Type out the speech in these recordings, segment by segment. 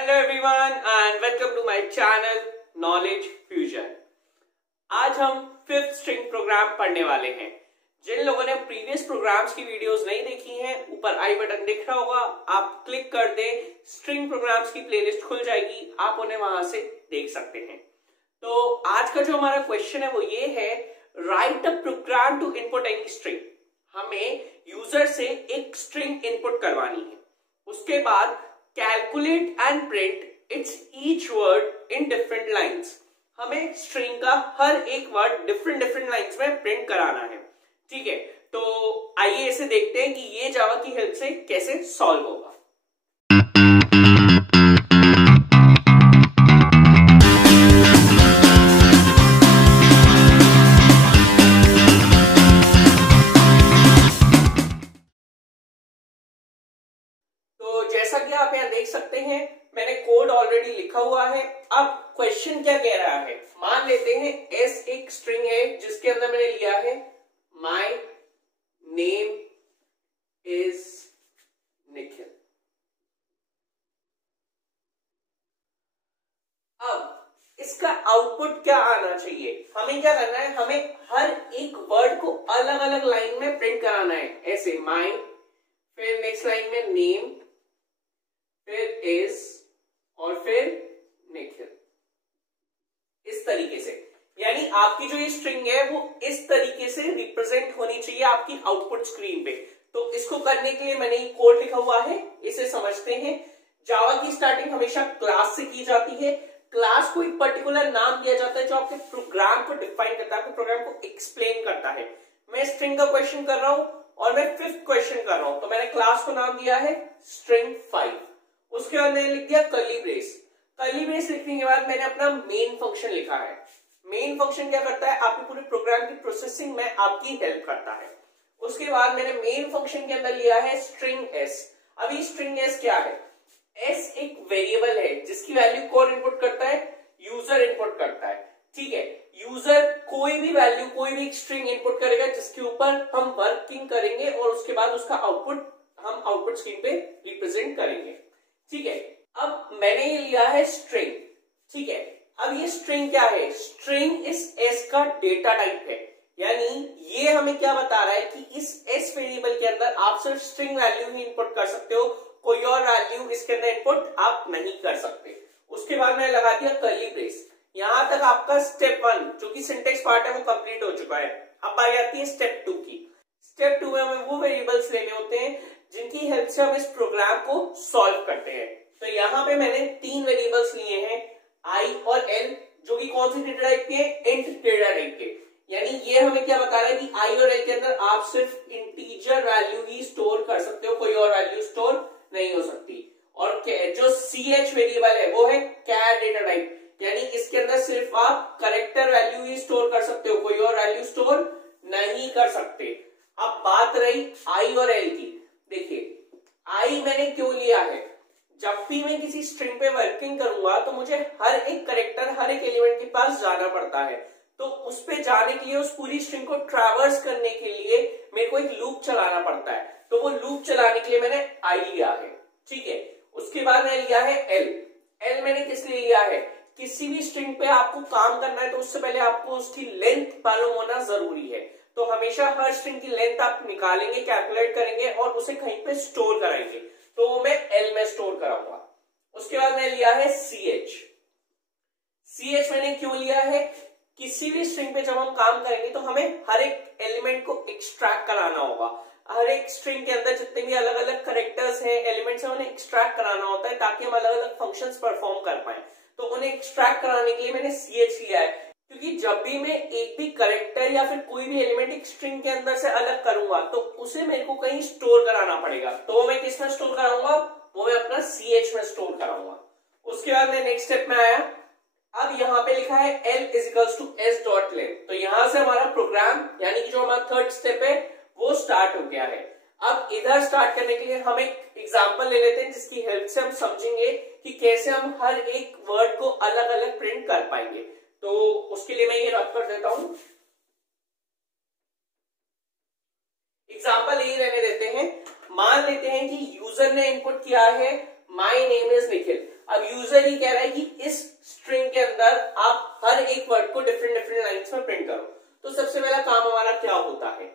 Hello everyone and welcome to my channel knowledge fusion. आज हम fifth string programme पढ़ने वाले हैं। जिन लोगों ने प्रीवियस प्रोग्राम्स की वीडियोस नहीं देखी हैं, ऊपर आई बटन दिख रहा होगा, आप क्लिक कर दें, स्ट्रिंग प्रोग्राम्स की प्लेलिस्ट खुल जाएगी, आप उन्हें वहां से देख सकते हैं। तो आज का जो हमारा क्वेश्चन है वो ये है, write a program to input any string. हमें यूजर से एक स्ट्रिंग इनपुट करवानी है, उसके बाद calculate and print its each word in different lines. हमें स्ट्रिंग का हर एक वर्ड डिफरेंट लाइन्स में प्रिंट कराना है। ठीक है, तो आइए इसे देखते हैं कि ये जावा की हेल्प से कैसे सॉल्व होगा। जैसा कि आप यहाँ देख सकते हैं, मैंने कोड ऑलरेडी लिखा हुआ है। अब क्वेश्चन क्या कह रहा है, मान लेते हैं एस एक स्ट्रिंग है जिसके अंदर मैंने लिया है माय नेम इज निखिल। अब इसका आउटपुट क्या आना चाहिए, हमें क्या करना है, हमें हर एक वर्ड को अलग अलग लाइन में प्रिंट कराना है। ऐसे माय, फिर नेक्स्ट लाइन में नेम, फिर इज और फिर निखिल, इस तरीके से। यानी आपकी जो ये स्ट्रिंग है वो इस तरीके से रिप्रेजेंट होनी चाहिए आपकी आउटपुट स्क्रीन पे। तो इसको करने के लिए मैंने ये कोड लिखा हुआ है, इसे समझते हैं। जावा की स्टार्टिंग हमेशा क्लास से की जाती है। क्लास को एक पर्टिकुलर नाम दिया जाता है जो आपके प्रोग्राम को डिफाइन करता है, आपके प्रोग्राम को एक्सप्लेन करता है। मैं स्ट्रिंग का क्वेश्चन कर रहा हूं और मैं फिफ्थ क्वेश्चन कर रहा हूं, तो मैंने क्लास को नाम दिया है स्ट्रिंग 5। उसके बाद मैंने लिख दिया कर्ली ब्रेस। कर्ली ब्रेस लिखने के बाद मैंने अपना मेन फंक्शन लिखा है। मेन फंक्शन क्या करता है, आपके पूरे प्रोग्राम की प्रोसेसिंग में आपकी हेल्प करता है। उसके बाद मैंने मेन फंक्शन के अंदर लिया है स्ट्रिंग एस। अभी स्ट्रिंग एस क्या है, एस एक वेरिएबल है जिसकी वैल्यू कौन इनपुट करता है, यूजर इनपुट करता है। ठीक है, यूजर कोई भी वैल्यू, कोई भी स्ट्रिंग इनपुट करेगा जिसके ऊपर हम वर्किंग करेंगे और उसके बाद उसका आउटपुट हम आउटपुट स्क्रीन पे रिप्रेजेंट करेंगे। ठीक है, अब मैंने ये लिया है स्ट्रिंग। ठीक है, अब ये स्ट्रिंग क्या है, स्ट्रिंग इस एस का डेटा टाइप है। यानी ये हमें क्या बता रहा है कि इस एस वेरिएबल के अंदर आप सिर्फ स्ट्रिंग वैल्यू ही इनपुट कर सकते हो, कोई और वैल्यू इसके अंदर इनपुट आप नहीं कर सकते। उसके बाद मैंने लगा दिया कर्ली ब्रेस। यहां तक आपका स्टेप 1 जो कि सिंटेक्स पार्ट है वो कंप्लीट हो चुका है। अब आ जाती है स्टेप 2 की। स्टेप 2 में हमें वो वेरिएबल्स लेने होते हैं जिनकी हेल्प से हम इस प्रोग्राम को सॉल्व करते हैं। तो यहाँ पे मैंने 3 वेरिएबल्स लिए हैं, आई और एल, जो कि कौन सी डेटा टाइप के हैं, इंट डेटा टाइप के। यानी ये हमें क्या बता रहा है कि आई और एल के अंदर आप सिर्फ इंटीजर वैल्यू ही स्टोर कर सकते हो, कोई और वैल्यू स्टोर नहीं हो सकती। और जो सी एच वेरिएबल है वो है कैर डेटा टाइप, यानी इसके अंदर सिर्फ आप करेक्टर वैल्यू ही स्टोर कर सकते हो, कोई और वैल्यू स्टोर नहीं कर सकते। अब बात रही आई और एल की। देखिए, आई मैंने क्यों लिया है, जब भी मैं किसी स्ट्रिंग पे वर्किंग करूंगा तो मुझे हर एक करेक्टर, हर एक एलिमेंट के पास जाना पड़ता है। तो उस पे जाने के लिए, उस पूरी स्ट्रिंग को ट्रैवर्स करने के लिए मेरे को एक लूप चलाना पड़ता है। तो वो लूप चलाने के लिए मैंने आई लिया है। ठीक है, उसके बाद मैंने लिया है एल। एल मैंने किस लिए लिया है, किसी भी स्ट्रिंग पे आपको काम करना है तो उससे पहले आपको उसकी लेंथ मालूम होना जरूरी है। तो हमेशा हर स्ट्रिंग की लेंथ आप निकालेंगे, कैलकुलेट करेंगे और उसे कहीं पे स्टोर कराएंगे, तो मैं एल में स्टोर कराऊंगा। उसके बाद मैंने लिया है सी एच। सी एच मैंने क्यों लिया है, किसी भी स्ट्रिंग पे जब हम काम करेंगे तो हमें हर एक एलिमेंट को एक्सट्रैक्ट कराना होगा। हर एक स्ट्रिंग के अंदर जितने भी अलग अलग करेक्टर्स हैं, एलिमेंट्स हैं, उन्हें एक्सट्रैक्ट कराना होता है ताकि हम अलग अलग फंक्शंस परफॉर्म कर पाए। तो उन्हें एक्सट्रैक्ट कराने के लिए मैंने सी एच लिया है, क्योंकि जब भी मैं एक भी करेक्टर या फिर कोई भी एलिमेंट एक स्ट्रिंग के अंदर से अलग करूंगा तो उसे मेरे को कहीं स्टोर कराना पड़ेगा। तो वो मैं किस में स्टोर कराऊंगा, वो मैं अपना सी एच में स्टोर कराऊंगा। उसके बाद मैं नेक्स्ट स्टेप में आया। अब यहाँ पे लिखा है l equals to s dot length. तो यहां से हमारा प्रोग्राम, यानी कि जो हमारा थर्ड स्टेप है वो स्टार्ट हो गया है। अब इधर स्टार्ट करने के लिए हम एक एग्जांपल ले लेते हैं जिसकी हेल्प से हम समझेंगे कि कैसे हम हर एक वर्ड को अलग अलग प्रिंट कर पाएंगे। तो उसके लिए मैं ये रब कर देता हूं। एग्जांपल ये रहने देते हैं, मान लेते हैं कि यूजर ने इनपुट किया है माय नेम इज निखिल। अब यूजर ही कह रहा है कि इस स्ट्रिंग के अंदर आप हर एक वर्ड को डिफरेंट डिफरेंट लाइंस में प्रिंट करो। तो सबसे पहला काम हमारा क्या होता है,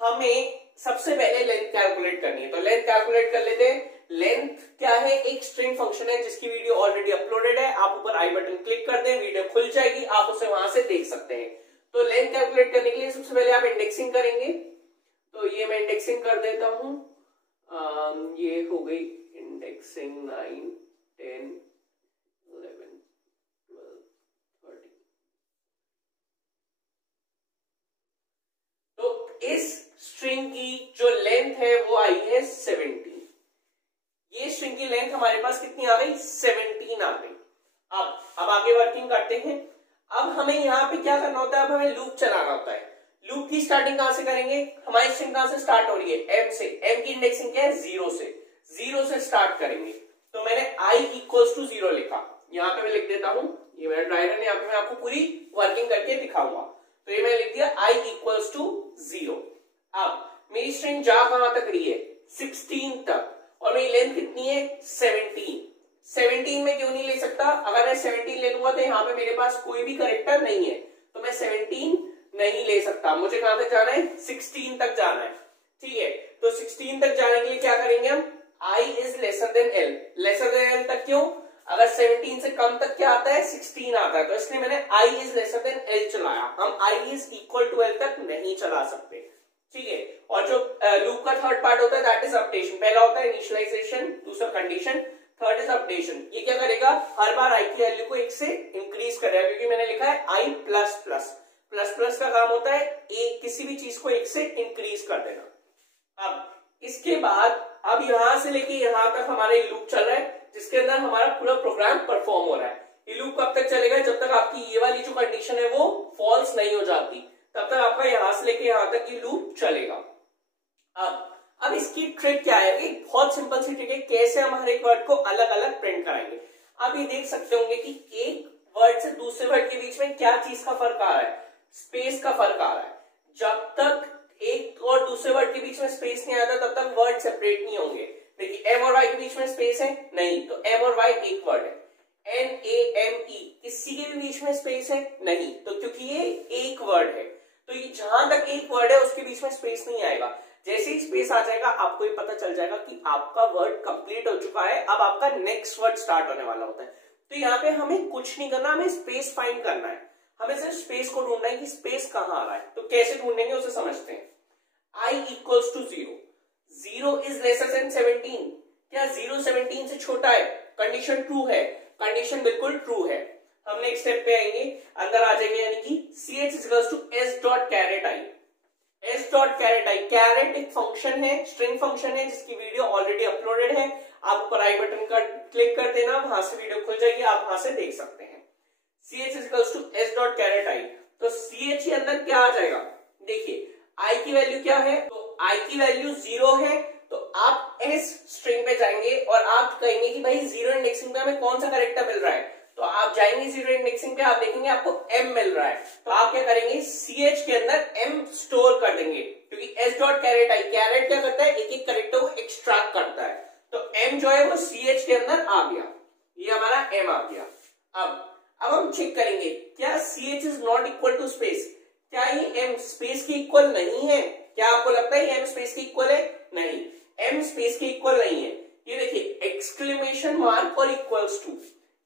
हमें सबसे पहले लेंथ कैलकुलेट करनी है। तो लेंथ कैलकुलेट कर लेते हैं। लेंथ क्या है, एक स्ट्रिंग फंक्शन है जिसकी वीडियो ऑलरेडी अपलोडेड है। आप ऊपर आई बटन क्लिक कर दें, वीडियो खुल जाएगी, आप उसे वहां से देख सकते हैं। तो लेंथ कैलकुलेट करने के लिए सबसे पहले आप इंडेक्सिंग करेंगे। तो ये मैं इंडेक्सिंग कर देता हूं। ये हो गई इंडेक्सिंग 9, 10, 11, 12, 13। तो इस स्ट्रिंग की जो लेंथ है वो आई है 17। ये स्ट्रिंग की लेंथ हमारे पास कितनी आ गई, 17 आ गई। अब आगे वर्किंग करते हैं। अब हमें यहाँ पे क्या करना होता है, अब हमें लूप चलाना होता है। लूप की स्टार्टिंग कहां से करेंगे, हमारी स्ट्रिंग कहां से स्टार्ट हो रही है, m से। m की इंडेक्सिंग क्या है, 0 से स्टार्ट करेंगे। तो मैंने i इक्वल्स टू 0 लिखा, यहाँ पे मैं लिख देता हूं, ये मेरा ड्राई रन, यहाँ पे मैं आपको पूरी वर्किंग करके दिखाऊंगा। तो ये मैंने लिख दिया i इक्वल्स टू 0। अब मेरी स्ट्रिंग जा कहां तक रही है, 16 तक, और मेरी लेंथ कितनी है, 17। 17 में क्यों नहीं ले सकता, अगर मैं 17 ले लूंगा तो यहाँ पे मेरे पास कोई भी करेक्टर नहीं है, तो मैं 17 नहीं ले सकता। मुझे कहां तक जाना है, 16 तक जाना है। ठीक है, तो 16 तक जाने के लिए क्या करेंगे हम, i is lesser than l। Laser than l तक क्यों, अगर 17 से कम तक क्या आता है, 16 आता है, तो इसलिए मैंने i is lesser than l चलाया। हम i is equal to l तक नहीं चला सकते। ठीक है, और जो लूप का थर्ड पार्ट होता है दैट इज अपडेशन। पहला होता है इनिशियलाइजेशन, दूसरा कंडीशन, थर्ड इज अपडेशन। ये क्या करेगा, हर बार i की वैल्यू को 1 से इंक्रीज करेगा, क्योंकि मैंने लिखा है i plus plus. Plus plus का काम होता है किसी भी चीज को 1 से इंक्रीज कर देना। अब इसके बाद अब यहां से लेके यहां तक हमारा ये लूप चल रहा है, जिसके अंदर हमारा पूरा प्रोग्राम परफॉर्म हो रहा है। ये लूप कब तक चलेगा, जब तक आपकी ये वाली जो कंडीशन है वो फॉल्स नहीं हो जाती, तब तक आपका यहां से लेके यहां तक ये लूप चलेगा। अब इसकी ट्रिक क्या है, एक बहुत सिंपल सी ट्रिक है, कैसे हम हर एक वर्ड को अलग अलग प्रिंट कराएंगे। आप ये देख सकते होंगे कि एक वर्ड से दूसरे वर्ड के बीच में क्या चीज का फर्क आ रहा है, स्पेस का फर्क आ रहा है। जब तक एक और दूसरे वर्ड के बीच में स्पेस नहीं आता तब तक वर्ड सेपरेट नहीं होंगे। देखिए m और y के बीच में स्पेस है नहीं, तो m और y एक वर्ड है। NAME किसी के भी बीच में स्पेस है नहीं, तो क्योंकि ये एक वर्ड है, तो ये जहां तक एक वर्ड है उसके बीच में स्पेस नहीं आएगा। जैसे ही स्पेस आ जाएगा आपको ये पता चल जाएगा कि आपका वर्ड कंप्लीट हो चुका है, अब आपका नेक्स्ट वर्ड स्टार्ट होने वाला होता है। तो यहाँ पे हमें कुछ नहीं करना, हमें स्पेस फाइंड करना है। हमें सिर्फ स्पेस को ढूंढना है कि स्पेस कहां आ रहा है। तो कैसे ढूंढेंगे उसे समझते हैं। i equals to 0, 0 is lesser than 17। क्या 0 17 से छोटा है, कंडीशन ट्रू है, कंडीशन बिल्कुल ट्रू है। हम नेक्स्ट स्टेप पे आएंगे, अंदर आ जाएंगे, यानी कि ch equals to s dot carat i। s dot carat i, charAt एक फंक्शन है, स्ट्रिंग फंक्शन है जिसकी वीडियो ऑलरेडी अपलोडेड है। आप ऊपर आई बटन का क्लिक कर देना, वहां से वीडियो खुल जाएगी, आप वहां से देख सकते हैं। ch equals to s dot carat i, तो ch के अंदर क्या आ जाएगा, देखिए i की वैल्यू क्या है, तो i की वैल्यू 0 है, तो आप s स्ट्रिंग पे जाएंगे और आप कहेंगे कि भाई 0 इंडेक्सिंग पे हमें कौन सा कैरेक्टर मिल रहा है, तो आप जाएंगे 0 इंडेक्सिंग पे, आप देखेंगे आपको m मिल रहा है, तो आप क्या करेंगे, ch के अंदर m स्टोर कर देंगे, क्योंकि s dot carat i, caret क्या करता है, एक एक कैरेक्टर को एक्सट्रैक्ट करता है, तो m जो है वो ch के अंदर आ गया, ये हमारा m आ गया। अब हम चेक करेंगे क्या ch is not equal to space, क्या ये m स्पेस के इक्वल नहीं है। क्या आपको लगता है m स्पेस के इक्वल है, नहीं, m स्पेस के इक्वल नहीं है। ये देखिए एक्सक्लेमेशन मार्क और इक्वल्स टू,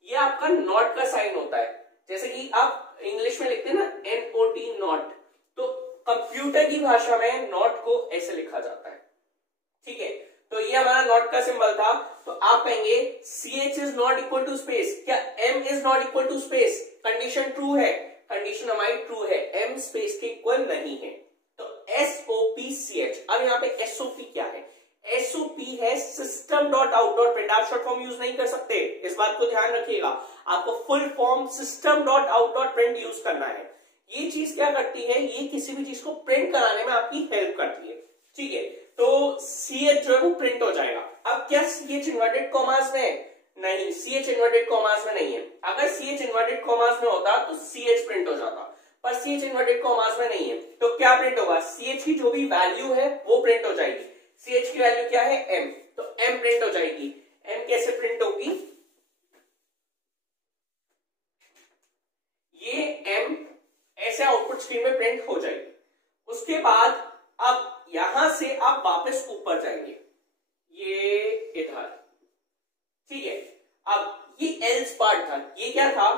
ये आपका नॉट का साइन होता है, जैसे कि आप इंग्लिश में लिखते हैं ना NOT नॉट, तो कंप्यूटर की भाषा में नॉट को ऐसे लिखा जाता है। ठीक है, तो ये हमारा नॉट का सिंबल था, तो आप कहेंगे ch is not equal to space, क्या m is not equal to space, condition true है, कंडीशन हमारी ट्रू है, m स्पेस के इक्वल नहीं है, तो SOPCH। अब यहाँ पे SOP क्या है, SOP है system dot out dot print. आप शॉर्ट फॉर्म यूज नहीं कर सकते, इस बात को ध्यान रखिएगा, आपको full form system dot out dot print use करना है। ये चीज क्या करती है, ये किसी भी चीज को प्रिंट कराने में आपकी हेल्प करती है। ठीक है, तो CH जो है वो प्रिंट हो जाएगा। अब क्या CH इन्वर्टेड कॉमास में है, नहीं, CH इन्वर्टेड कॉमास में नहीं है। अगर CH इन्वर्टेड कॉमास में होता तो CH प्रिंट हो जाता, पर CH इन्वर्टेड कॉमास में नहीं है, तो क्या प्रिंट होगा, CH की जो भी वैल्यू है वो प्रिंट हो जाएगी। CH की वैल्यू क्या है, M, तो M प्रिंट हो जाएगी। M कैसे प्रिंट होगी, स्क्रीन में प्रिंट हो जाएगी। उसके बाद अब यहां से आप वापस ऊपर जाएंगे, ये इधर, ठीक है। अब ये एल्स पार्ट था, ये क्या था,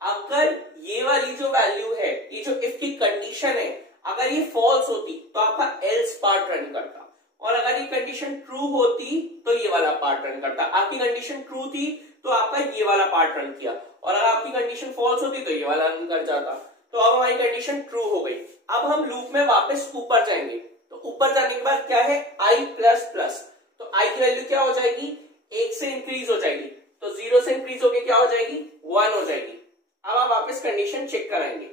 अगर ये वाली जो वैल्यू है, ये जो इफ की कंडीशन है, अगर ये फॉल्स होती तो आपका एल्स पार्ट रन करता, और अगर ये कंडीशन ट्रू होती तो ये वाला पार्ट रन करता। आपकी कंडीशन ट्रू थी तो आपका ये वाला पार्ट रन किया, और अगर आपकी कंडीशन फॉल्स होती तो ये वाला रन कर जाता। तो अब हमारी कंडीशन ट्रू हो गई। अब हम लूप में वापस ऊपर जाएंगे, तो ऊपर जाने के बाद क्या है, आई प्लस प्लस, तो आई की वैल्यू क्या हो जाएगी, 1 से इंक्रीज हो जाएगी, तो 0 से इंक्रीज होके क्या हो जाएगी, 1 हो जाएगी। अब आप वापस कंडीशन चेक कराएंगे,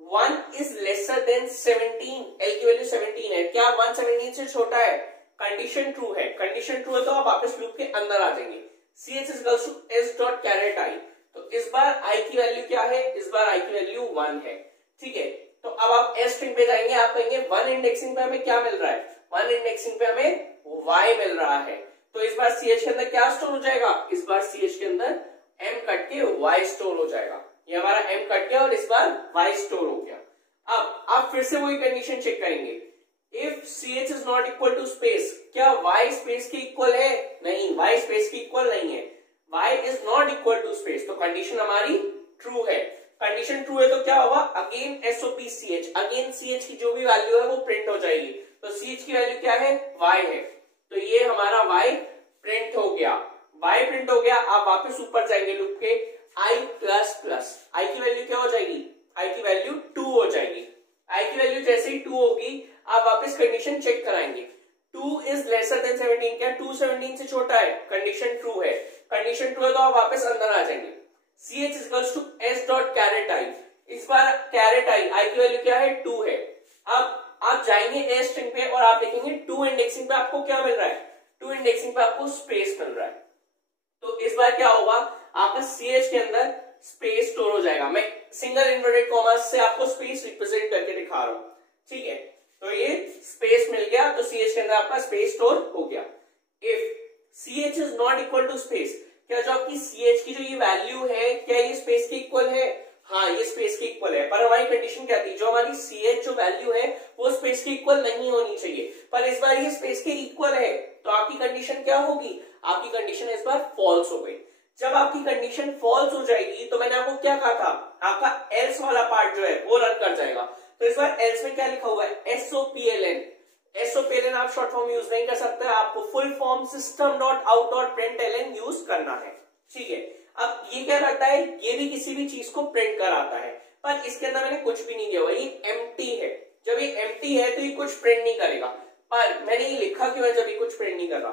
1 इज लेसर देन 17, एल की वैल्यू 17 है, क्या 1 17 से छोटा है, कंडीशन ट्रू है, कंडीशन ट्रू है तो आप वापस लूप के अंदर आ जाएंगे। ch is equals to s dot caret i, तो इस बार i की वैल्यू क्या है, इस बार i की वैल्यू 1 है, ठीक है। तो अब आप s स्ट्रिंग पे जाएंगे, आप कहेंगे 1 इंडेक्सिंग पे हमें क्या मिल रहा है, 1 इंडेक्सिंग पे हमें y मिल रहा है, तो इस बार ch के अंदर क्या स्टोर हो जाएगा, इस बार ch के अंदर m कट के y स्टोर हो जाएगा, ये हमारा m कट गया और इस बार y स्टोर हो गया। अब आप फिर से वही कंडीशन चेक करेंगे, if ch is not equal to space, क्या y स्पेस के इक्वल है, नहीं, y स्पेस के इक्वल नहीं है, y is not equal to space, तो कंडीशन हमारी ट्रू है। कंडीशन ट्रू है तो क्या होगा, again SOP ch, again ch की जो भी वैल्यू है वो प्रिंट हो जाएगी, तो ch की वैल्यू क्या है, y है, तो ये हमारा y प्रिंट हो गया, y प्रिंट हो गया। आप वापस ऊपर जाएंगे लूप के, i प्लस प्लस, i की वैल्यू क्या हो जाएगी, i की वैल्यू 2 हो जाएगी, i की वैल्यू जैसे ही 2 होगी आप वापस कंडीशन चेक कराएंगे, 2 इज लेसर देन 17, क्या 2 17 से छोटा है, कंडीशन ट्रू है, कंडीशन ट्रू है तो आप वापस अंदर आ जाएंगे, ch is equals to s dot caret i, इस बार कैरेट i की वैल्यू क्या है, 2 है। अब आप जाएंगे s स्ट्रिंग पे और आप देखेंगे 2 इंडेक्सिंग पे आपको क्या मिल रहा है, 2 इंडेक्सिंग पे आपको स्पेस मिल रहा है, तो इस बार क्या होगा, आपका ch के अंदर स्पेस स्टोर हो जाएगा। मैं सिंगल इन्वर्टेड कॉमास से आपको स्पेस रिप्रेजेंट करके दिखा रहा हूं, ठीक है। तो ये स्पेस मिल गया, तो ch के अंदर आपका स्पेस स्टोर हो गया। If ch is not equal to space, क्या जो आपकी ch की जो ये वैल्यू है, क्या ये स्पेस के इक्वल है, हाँ ये स्पेस के इक्वल है, पर हमारी कंडीशन क्या थी, जो हमारी ch जो वैल्यू है वो स्पेस के इक्वल नहीं होनी चाहिए, पर इस बार ये स्पेस के इक्वल है, तो आपकी कंडीशन क्या होगी, आपकी कंडीशन इस बार फॉल्स हो गई। जब आपकी कंडीशन फॉल्स हो जाएगी तो मैंने आपको क्या कहा था, आपका एल्स वाला पार्ट जो है वो रन कर जाएगा, तो इस बार एल्स में क्या लिखा हुआ है, SOPLN, SOPLN आप शॉर्ट फॉर्म यूज नहीं कर सकते, आपको full form system dot out dot println use करना है, ठीक है। अब ये क्या करता है, ये भी किसी भी चीज को प्रिंट कराता है, पर इसके अंदर मैंने कुछ भी नहीं दिया हुआ, ये एम्प्टी है, जब ये एम्प्टी है तो ये कुछ प्रिंट नहीं करेगा, पर मैंने ये लिखा क्यों है, जब ये कुछ प्रिंट नहीं कर रहा।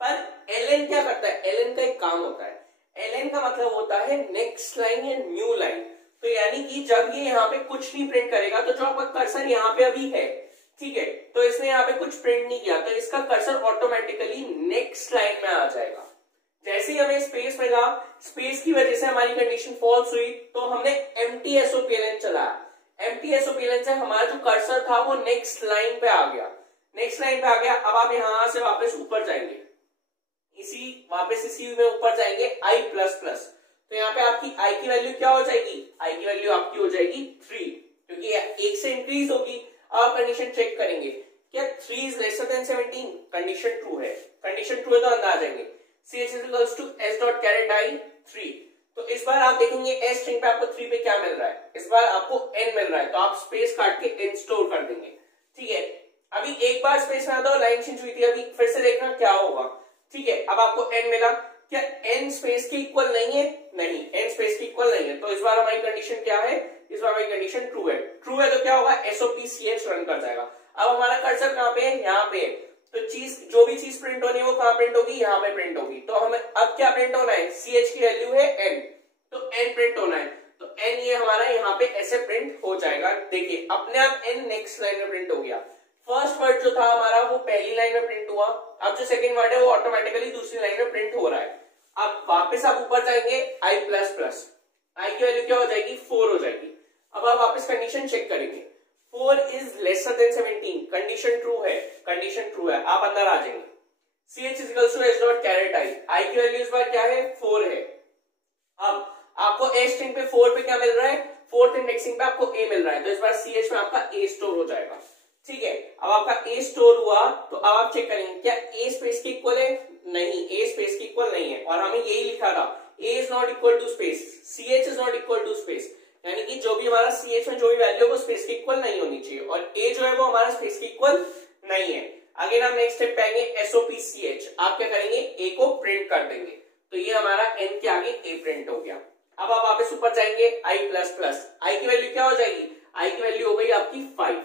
पर ln क्या करता है, ln का एक काम होता है, ln का मतलब होता है नेक्स्ट लाइन या न्यू लाइन, तो यानी कि जब ये यहाँ पे कुछ नहीं प्रिंट करेगा, तो जो आपका कर्सर यहाँ पे अभी है, ठीक है, तो इसने यहाँ पे कुछ प्रिंट नहीं किया, तो इसका कर्सर ऑटोमेटिकली नेक्स्ट लाइन में आ जाएगा। जैसे ही हमें स्पेस मिला, स्पेस की वजह से हमारी कंडीशन फॉल्स हुई, तो हमने एम्प्टी SOPLN चलाया, एम्प्टी SOPLN से हमारा जो कर्सर था वो नेक्स्ट लाइन पे आ गया, नेक्स्ट लाइन पे आ गया। अब आप यहां से वापस ऊपर जाएंगे, वापस इसी में ऊपर जाएंगे i प्लस प्लस, तो यहाँ पे आपकी i की वैल्यू क्या हो जाएगी, i की वैल्यू आपकी हो जाएगी 3, क्योंकि 1 से इंक्रीज होगी। अब कंडीशन चेक करेंगे, क्या 3 is lesser than 17, condition true है, कंडीशन ट्रू है तो अंदर आ जाएंगे, ch is equals to s dot caret i 3, तो इस बार आप देखेंगे s स्ट्रिंग पे आपको 3 पे क्या मिल रहा है, इस बार आपको n मिल रहा है, तो आप स्पेस काट के n स्टोर कर देंगे, ठीक है। अभी एक बार स्पेस में आता लाइन चेंज हुई थी, अभी फिर से देखना क्या होगा, ठीक है। अब आपको n मिला, क्या n स्पेस के इक्वल नहीं है, नहीं, n स्पेस के इक्वल नहीं है, तो इस बार हमारी कंडीशन क्या है, इस बार हमारी कंडीशन ट्रू है, ट्रू है तो क्या होगा, SOPCH रन कर जाएगा। अब हमारा कर्सर कहाँ पे है, यहाँ पे, तो चीज जो भी चीज प्रिंट होनी है वो कहाँ प्रिंट होगी, यहाँ पे प्रिंट होगी, तो हमें अब क्या प्रिंट होना है, ch की वैल्यू है n, तो n प्रिंट होना है, तो n ये हमारा यहाँ पे ऐसे प्रिंट हो जाएगा। देखिए अपने आप n नेक्स्ट लाइन में प्रिंट हो गया, फर्स्ट वर्ड जो था हमारा वो पहली लाइन में प्रिंट हुआ, अब जो सेकंड वर्ड है वो ऑटोमेटिकली दूसरी लाइन में प्रिंट हो रहा है। अब वापस आप ऊपर जाएंगे, i प्लस प्लस, i की वैल्यू क्या हो जाएगी, 4 हो जाएगी। अब आप वापस कंडीशन चेक करेंगे, 4 is lesser than 17, condition true है, कंडीशन ट्रू है, आप अंदर आ जाएंगे, ch is equals to s dot caret i, i की वैल्यू इस बार क्या है, 4 है। अब आपको s स्ट्रिंग पे 4 पे क्या मिल रहा है, फोर्थ इंडेक्सिंग पे आपको ए मिल रहा है, तो इस बार CH में आपका ए स्टोर हो जाएगा। ठीक है, अब आपका ए स्टोर हुआ तो अब आप चेक करेंगे क्या ए स्पेस के इक्वल है, नहीं, ए स्पेस के इक्वल नहीं है, और हमें यही लिखा था A is not equal to space, CH is not equal to space, यानी कि जो भी हमारा CH में जो भी वैल्यू है वो स्पेस के इक्वल नहीं होनी चाहिए, और ए जो है वो हमारा स्पेस के इक्वल नहीं है। अगेन हम नेक्स्ट स्टेप पे आएंगे SOPCH, आप क्या करेंगे ए को प्रिंट कर देंगे, तो ये हमारा n के आगे ए प्रिंट हो गया। अब आप वापस ऊपर जाएंगे i प्लस प्लस, आई की वैल्यू क्या हो जाएगी, आई की वैल्यू हो गई आपकी 5।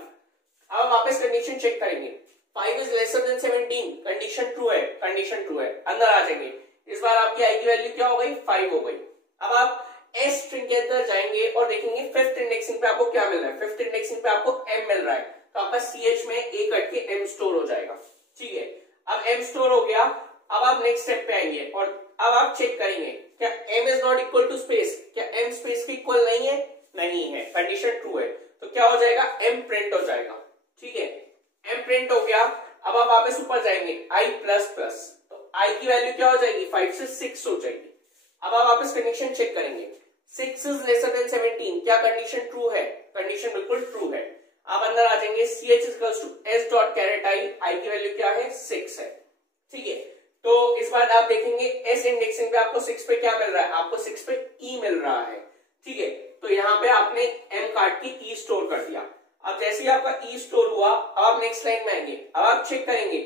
अब वापस कंडीशन चेक करेंगे, 5 is lesser than 17, condition true है, कंडीशन ट्रू है, अंदर आ जाएंगे, इस बार आपकी आई की वैल्यू क्या हो गई, 5 हो गई। अब आप एस स्ट्रिंग के अंदर जाएंगे और देखेंगे फिफ्थ इंडेक्सिंग पे आपको क्या मिल रहा है, फिफ्थ इंडेक्सिंग पे आपको m मिल रहा है, तो आपका CH में ए कट के m स्टोर हो जाएगा। ठीक है, अब m स्टोर हो गया, अब आप नेक्स्ट स्टेप पे आएंगे और अब आप चेक करेंगे क्या m is not equal to space, क्या m स्पेस के इक्वल नहीं है, नहीं है, कंडीशन ट्रू है, तो क्या हो जाएगा, m प्रिंट हो जाएगा। ठीक है, m प्रिंट हो गया। अब आप वापस ऊपर जाएंगे i प्लस प्लस, तो i की वैल्यू क्या हो जाएगी, 5 से 6 हो जाएगी। अब आप वापस कंडीशन चेक करेंगे, 6 इज लेसर देन 17, क्या कंडीशन ट्रू है, कंडीशन बिल्कुल ट्रू है। आप अंदर आ जाएंगे, CH equals to S dot char at I की वैल्यू क्या है, 6 है। ठीक है, तो इस बार आप देखेंगे S इंडेक्सिंग पे आपको 6 पे क्या मिल रहा है, आपको 6 पे E मिल रहा है। ठीक है, तो यहाँ पे आपने M काट के E स्टोर कर दिया। अब जैसे ही आपका E स्टोर हुआ, अब आप नेक्स्ट लाइन में आएंगे, अब आप चेक करेंगे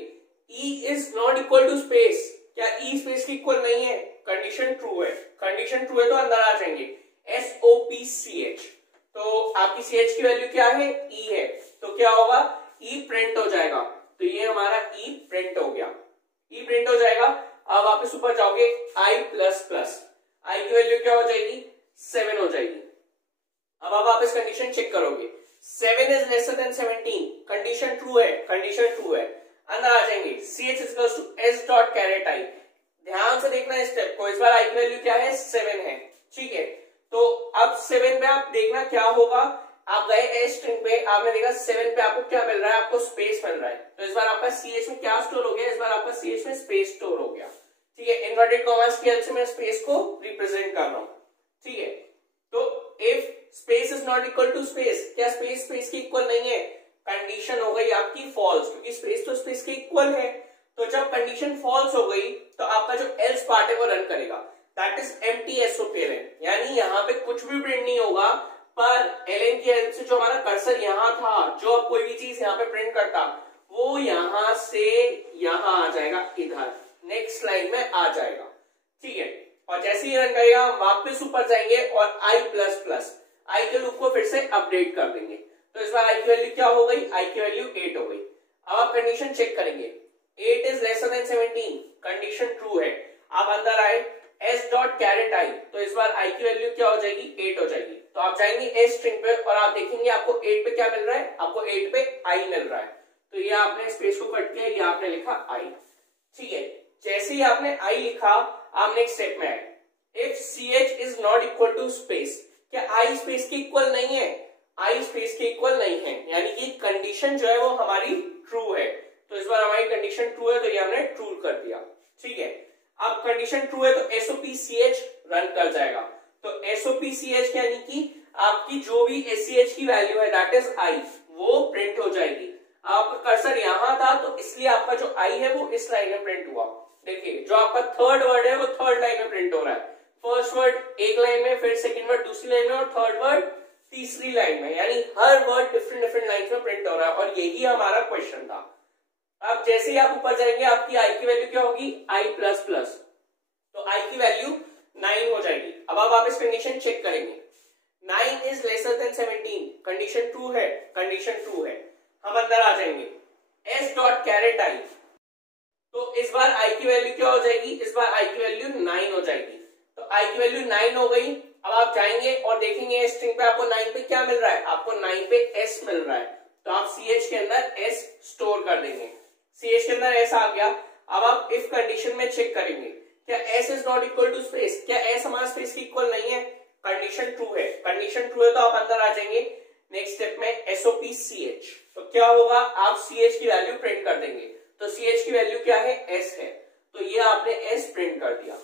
E is not equal to space, क्या E स्पेस के इक्वल नहीं है, कंडीशन ट्रू है, कंडीशन ट्रू है, तो अंदर आ जाएंगे SOPCH, तो आपकी CH की वैल्यू क्या है, E है, तो क्या होगा, E प्रिंट हो जाएगा, तो ये हमारा E प्रिंट हो गया, E प्रिंट हो जाएगा। अब वापस ऊपर जाओगे I प्लस प्लस, I की वैल्यू क्या हो जाएगी, 7 हो जाएगी। अब आप वापस कंडीशन चेक करोगे, 7 is lesser than 17, condition true है, कंडीशन ट्रू है, अंदर आ जाएंगे, CH equals to S dot carat I, ध्यान से देखना इस स्टेप को, इस बार I की वैल्यू क्या है, 7 है। ठीक है, तो अब 7 पे आप देखना क्या होगा, आप गए एस स्ट्रिंग पे, आपने देखा 7 पे आपको क्या मिल रहा है, आपको स्पेस मिल रहा है, तो इस बार आपका CH में क्या स्टोर हो गया, इस बार आपका CH में स्पेस स्टोर हो गया। ठीक है, इन्वर्टेड कॉमास की हेल्प से मैं स्पेस को रिप्रेजेंट कर रहा हूं। ठीक है, तो if space is not equal to space, क्या स्पेस स्पेस के इक्वल नहीं है, कंडीशन हो गई आपकी फॉल्स, क्योंकि स्पेस तो स्पेस के इक्वल है, तो जब कंडीशन फॉल्स हो गई तो आपका जो एल्स पार्ट है वो रन करेगा, दैट इज एम्प्टी SOPLN, यानी यहाँ पे कुछ भी प्रिंट नहीं होगा, पर ln की हेल्प से जो हमारा कर्सर यहाँ था, जो अब कोई भी चीज यहाँ पे प्रिंट करता, वो यहाँ से यहाँ आ जाएगा, इधर नेक्स्ट लाइन में आ जाएगा। ठीक है, और जैसे ही रन करेगा हम वापस ऊपर जाएंगे और I प्लस प्लस, आई के लूप को फिर से अपडेट कर देंगे, तो इस बार आई की वैल्यू क्या हो गई, आई की वैल्यू 8 हो गई। अब आप कंडीशन चेक करेंगे, 8 is lesser than 17, condition true है। आप अंदर आए S डॉट कैरेट I, तो इस बार I की वैल्यू क्या हो जाएगी, 8 हो जाएगी। तो आप जाएंगे S स्ट्रिंग पे और आप देखेंगे आपको 8 पे क्या मिल रहा है, आपको 8 पे I मिल रहा है, तो ये आपने स्पेस को कट किया, ये आपने लिखा I। ठीक है, जैसे ही आपने I लिखा, आप नेक्स्ट स्टेप में आए, if CH is not equal to space, क्या I स्पेस के इक्वल नहीं है, I स्पेस के इक्वल नहीं है, यानी कि कंडीशन जो है वो हमारी ट्रू है, तो इस बार हमारी कंडीशन ट्रू है, तो ये हमने ट्रू कर दिया। ठीक है, अब कंडीशन ट्रू है तो SOPCH रन कर जाएगा, तो SOPCH यानी कि आपकी जो भी SCH की वैल्यू है दैट इज I, वो प्रिंट हो जाएगी। आपका कर्सर यहां था तो इसलिए आपका जो I है वो इस लाइन में प्रिंट हुआ। देखिए, जो आपका थर्ड वर्ड है वो थर्ड लाइन में प्रिंट हो रहा है, फर्स्ट वर्ड एक लाइन में, फिर सेकंड वर्ड दूसरी लाइन में, और थर्ड वर्ड तीसरी लाइन में, यानी हर वर्ड डिफरेंट डिफरेंट लाइन में प्रिंट हो रहा है, और यही हमारा क्वेश्चन था। अब जैसे ही आप ऊपर जाएंगे, आपकी I की वैल्यू क्या होगी, I प्लस प्लस, तो I की वैल्यू 9 हो जाएगी। अब आप वापस कंडीशन चेक करेंगे, 9 is lesser than 17, condition true है, कंडीशन ट्रू है। हम अंदर आ जाएंगे, S डॉट कैरेट I, तो इस बार I की वैल्यू क्या हो जाएगी, इस बार I की वैल्यू 9 हो जाएगी, तो I की वैल्यू 9 हो गई। अब आप जाएंगे और देखेंगे स्ट्रिंग पे आपको 9 पे क्या मिल रहा है, आपको 9 पे S मिल रहा है, तो आप CH के अंदर S स्टोर कर देंगे, CH के अंदर S आ गया। अब आप इफ कंडीशन में चेक करेंगे, क्या S is not equal to space, क्या S हमारा स्पेस के इक्वल नहीं है, कंडीशन ट्रू है, कंडीशन ट्रू है, तो आप अंदर आ जाएंगे नेक्स्ट स्टेप में SOPCH, तो क्या होगा, आप CH की वैल्यू प्रिंट कर देंगे, तो CH की वैल्यू क्या है, S है, तो ये आपने S प्रिंट कर दिया।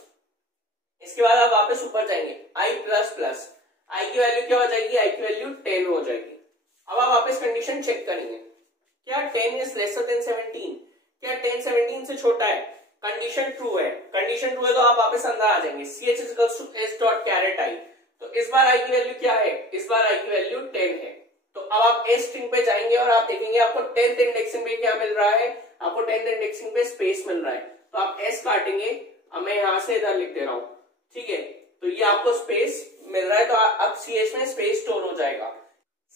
इसके बाद आप वापस ऊपर जाएंगे, I प्लस प्लस, I की वैल्यू क्या हो जाएगी, आई की वैल्यू 10 हो जाएगी। अब आप वापस कंडीशन चेक करेंगे, क्या 10 इज लेसर देन 17, क्या 10 17 से छोटा है, कंडीशन ट्रू है, कंडीशन ट्रू है तो आप वापस अंदर आ जाएंगे, ch is equals to s dot caret i। तो इस बार i की वैल्यू क्या है, इस बार i की वैल्यू 10 है। तो अब आप s स्ट्रिंग पे जाएंगे और आप देखेंगे आपको 10th इंडेक्सिंग पे क्या मिल रहा है, आपको 10th इंडेक्सिंग पे स्पेस मिल रहा है। तो आप s काटेंगे, अब मैं यहां से इधर लिख दे रहा हूं, ठीक है, तो ये आपको स्पेस मिल रहा है, तो अब ch में स्पेस स्टोर हो जाएगा।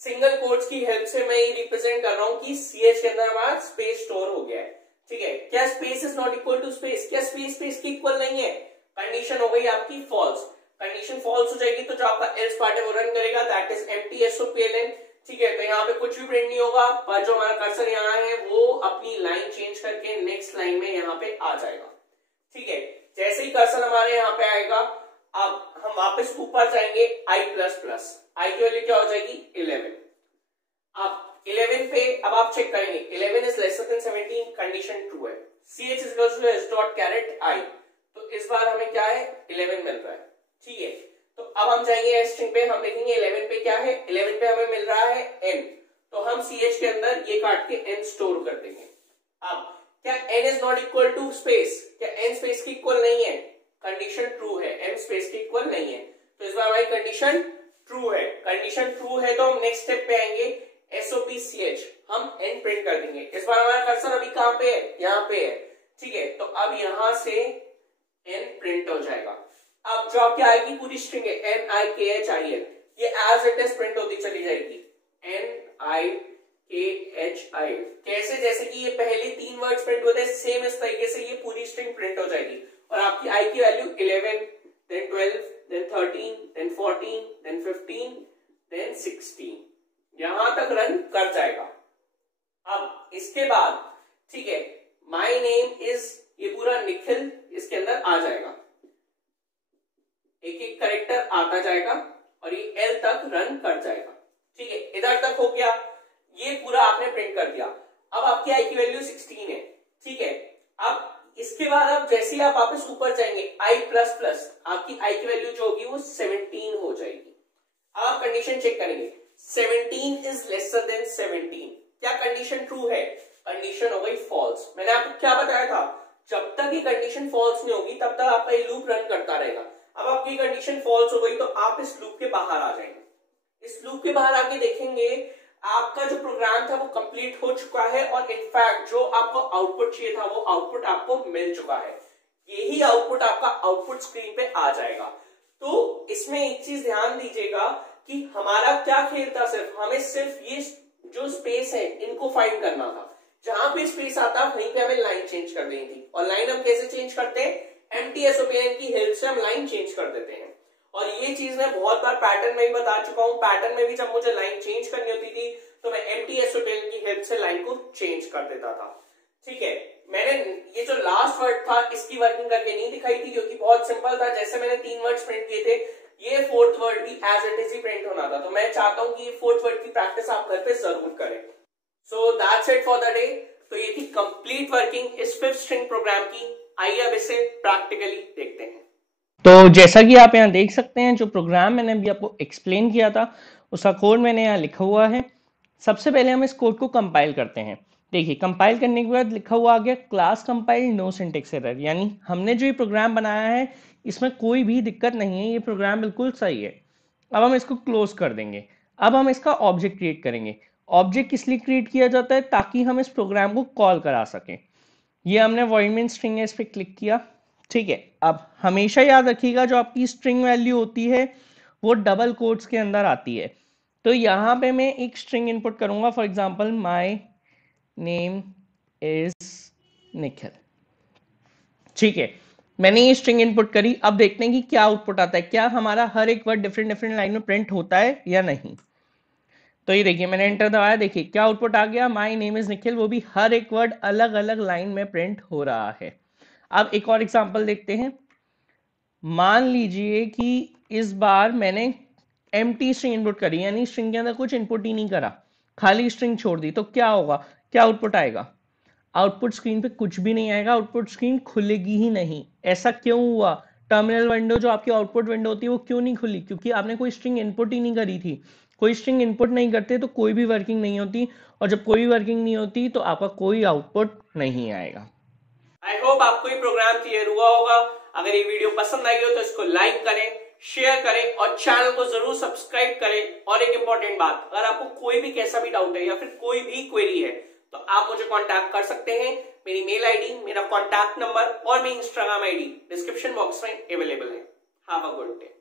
सिंगल कोट्स की हेल्प से मैं ये रिप्रेजेंट कर रहा हूं कि ch के अंदर हमारा स्पेस स्टोर हो गया है, ठीक है। क्या space is not equal to space, क्या स्पेस स्पेस की इक्वल नहीं है, कंडीशन हो गई आपकी फॉल्स। कंडीशन फॉल्स हो जाएगी तो जो आपका एल्स पार्ट है वो रन करेगा, दैट इज एम्प्टी SOPLN, ठीक है। तो यहाँ पे कुछ भी प्रिंट नहीं होगा, पर जो हमारा कर्सर यहाँ है वो अपनी लाइन चेंज करके नेक्स्ट लाइन में यहाँ पे आ जाएगा, ठीक है। जैसे ही कर्सर हमारे यहाँ पे आएगा, अब हम वापस ऊपर जाएंगे i++, i की वैल्यू क्या हो जाएगी 11। अब 11 पे अब आप चेक करेंगे, 11 is lesser than 17, condition true है, ch is equals to s dot caret i। तो इस बार हमें क्या है 11 मिल रहा है, ठीक है। तो अब हम जाएंगे स्ट्रिंग पे, हम देखेंगे 11 पे क्या है, 11 पे हमें मिल रहा है n, तो हम ch के अंदर ये काट के n स्टोर कर देंगे। अब क्या n is not equal to space, क्या n स्पेस की इक्वल नहीं है, कंडीशन ट्रू है, n स्पेस की इक्वल नहीं है। तो इस बार हमारी कंडीशन ट्रू है, कंडीशन ट्रू है तो हम नेक्स्ट स्टेप पे आएंगे, SOPCH, हम n प्रिंट कर देंगे। इस बार हमारा कर्सर अभी कहां पे है, यहाँ पे है, ठीक है। तो अब यहां से n प्रिंट हो जाएगा। अब जो आपकी आएगी पूरी स्ट्रिंग है NIKHIL, ये एज इट इज प्रिंट होती चली जाएगी, NIKHIL। कैसे, जैसे कि ये पहले 3 वर्ड्स प्रिंट होते हैं, सेम इस तरीके से ये पूरी स्ट्रिंग प्रिंट हो जाएगी। और आपकी i की value 11, then 12, then 13, then 14, then 15, then 16, यहां तक रन कर जाएगा। अब इसके बाद, ठीक है, माई नेम इज, ये पूरा निखिल इसके अंदर आ जाएगा, एक एक करेक्टर आता जाएगा और ये L तक रन कर जाएगा, ठीक है। इधर तक हो गया, ये पूरा आपने प्रिंट कर दिया। अब आपकी i की वैल्यू 16 है, ठीक है। अब इसके बाद आप जैसे ही आप वापस ऊपर जाएंगे i++, आपकी i की वैल्यू जो होगी वो 17 हो जाएगी। अब आप कंडीशन चेक करेंगे, 17 इज लेसर देन 17, क्या कंडीशन ट्रू है, कंडीशन हो गई फॉल्स। मैंने आपको क्या बताया था, जब तक ये कंडीशन फॉल्स नहीं होगी तब तक आपका ये लूप रन करता रहेगा। अब आपकी कंडीशन फॉल्स हो गई तो आप इस लूप के बाहर आ जाएंगे। इस लूप के बाहर आके देखेंगे आपका जो प्रोग्राम था वो कंप्लीट हो चुका है और इनफैक्ट जो आपको आउटपुट चाहिए था वो आउटपुट आपको मिल चुका है। यही आउटपुट आपका आउटपुट स्क्रीन पे आ जाएगा। तो इसमें एक चीज ध्यान दीजिएगा कि हमारा क्या खेल था, सिर्फ हमें सिर्फ ये जो स्पेस है इनको फाइंड करना था। जहां पे स्पेस आता वहीं पे हमें लाइन चेंज कर देनी थी। और लाइन हम कैसे चेंज करते हैं, एम्प्टी SOPLN की हेल्प से हम लाइन चेंज कर देते हैं। और ये चीज मैं बहुत बार पैटर्न में भी बता चुका हूं। पैटर्न में भी जब मुझे लाइन चेंज करनी होती थी तो मैं एम्प्टी SOPLN की हेल्प से लाइन को चेंज कर देता था, ठीक है। मैंने ये जो लास्ट वर्ड था इसकी वर्किंग करके नहीं दिखाई थी क्योंकि बहुत सिंपल था। जैसे मैंने 3 वर्ड्स प्रिंट किए थे, ये 4th वर्ड भी एज इट इज ही प्रिंट होना था। तो मैं चाहता हूं कि ये 4th वर्ड की प्रैक्टिस आप घर पे जरूर करें। So that's it for the day. तो ये थी कंप्लीट वर्किंग इस 5th स्ट्रिंग प्रोग्राम की। आइए अब इसे प्रैक्टिकली देखते हैं। तो जैसा कि आप यहाँ देख सकते हैं, जो प्रोग्राम मैंने अभी आपको एक्सप्लेन किया था उसका कोड मैंने यहाँ लिखा हुआ है। सबसे पहले हम इस कोड को कंपाइल करते हैं। देखिए, कंपाइल करने के बाद लिखा हुआ आ गया class compile no syntax error, यानी हमने जो ये प्रोग्राम बनाया है इसमें कोई भी दिक्कत नहीं है, ये प्रोग्राम बिल्कुल सही है। अब हम इसको क्लोज कर देंगे। अब हम इसका ऑब्जेक्ट क्रिएट करेंगे। ऑब्जेक्ट किस लिए क्रिएट किया जाता है, ताकि हम इस प्रोग्राम को कॉल करा सकें। ये हमने वॉइड मेन स्ट्रिंग है, इस पर क्लिक किया, ठीक है। अब हमेशा याद रखिएगा जो आपकी स्ट्रिंग वैल्यू होती है वो डबल कोट्स के अंदर आती है। तो यहाँ पे मैं एक स्ट्रिंग इनपुट करूंगा, for example my name is Nikhil, ठीक है। मैंने ये स्ट्रिंग इनपुट करी। अब देखते हैं कि क्या आउटपुट आता है, क्या हमारा हर एक वर्ड डिफरेंट डिफरेंट लाइन में प्रिंट होता है या नहीं। तो ये देखिए, मैंने एंटर दबाया, देखिए क्या आउटपुट आ गया, माय नेम इज निखिल। वो भी हर एक वर्ड अलग अलग लाइन में प्रिंट हो रहा है। अब एक और एग्जांपल देखते हैं। मान लीजिए कि इस बार मैंने एम्प्टी स्ट्रिंग इनपुट करी, यानी स्ट्रिंग के अंदर कुछ इनपुट ही नहीं करा, खाली स्ट्रिंग छोड़ दी। तो क्या होगा, क्या आउटपुट आएगा, आउटपुट स्क्रीन पे कुछ भी नहीं आएगा, आउटपुट स्क्रीन खुलेगी ही नहीं। ऐसा क्यों हुआ, टर्मिनल विंडो जो आपकी आउटपुट विंडो होती है वो क्यों नहीं खुली? क्योंकि आपने कोई स्ट्रिंग इनपुट ही नहीं करी थी। कोई स्ट्रिंग इनपुट नहीं करते तो कोई भी वर्किंग नहीं होती, और जब कोई वर्किंग नहीं होती तो आपका कोई आउटपुट नहीं आएगा। आई होप आपको ये प्रोग्राम क्लियर हुआ होगा। अगर ये वीडियो पसंद आई हो तो इसको लाइक करें, शेयर करें और चैनल को जरूर सब्सक्राइब करें। और एक इंपॉर्टेंट बात, अगर आपको कोई भी कैसा भी डाउट है या फिर कोई भी क्वेरी है तो आप मुझे कांटेक्ट कर सकते हैं। मेरी मेल आईडी, मेरा कांटेक्ट नंबर और मेरी इंस्टाग्राम आईडी डिस्क्रिप्शन बॉक्स में अवेलेबल है। Have a good day.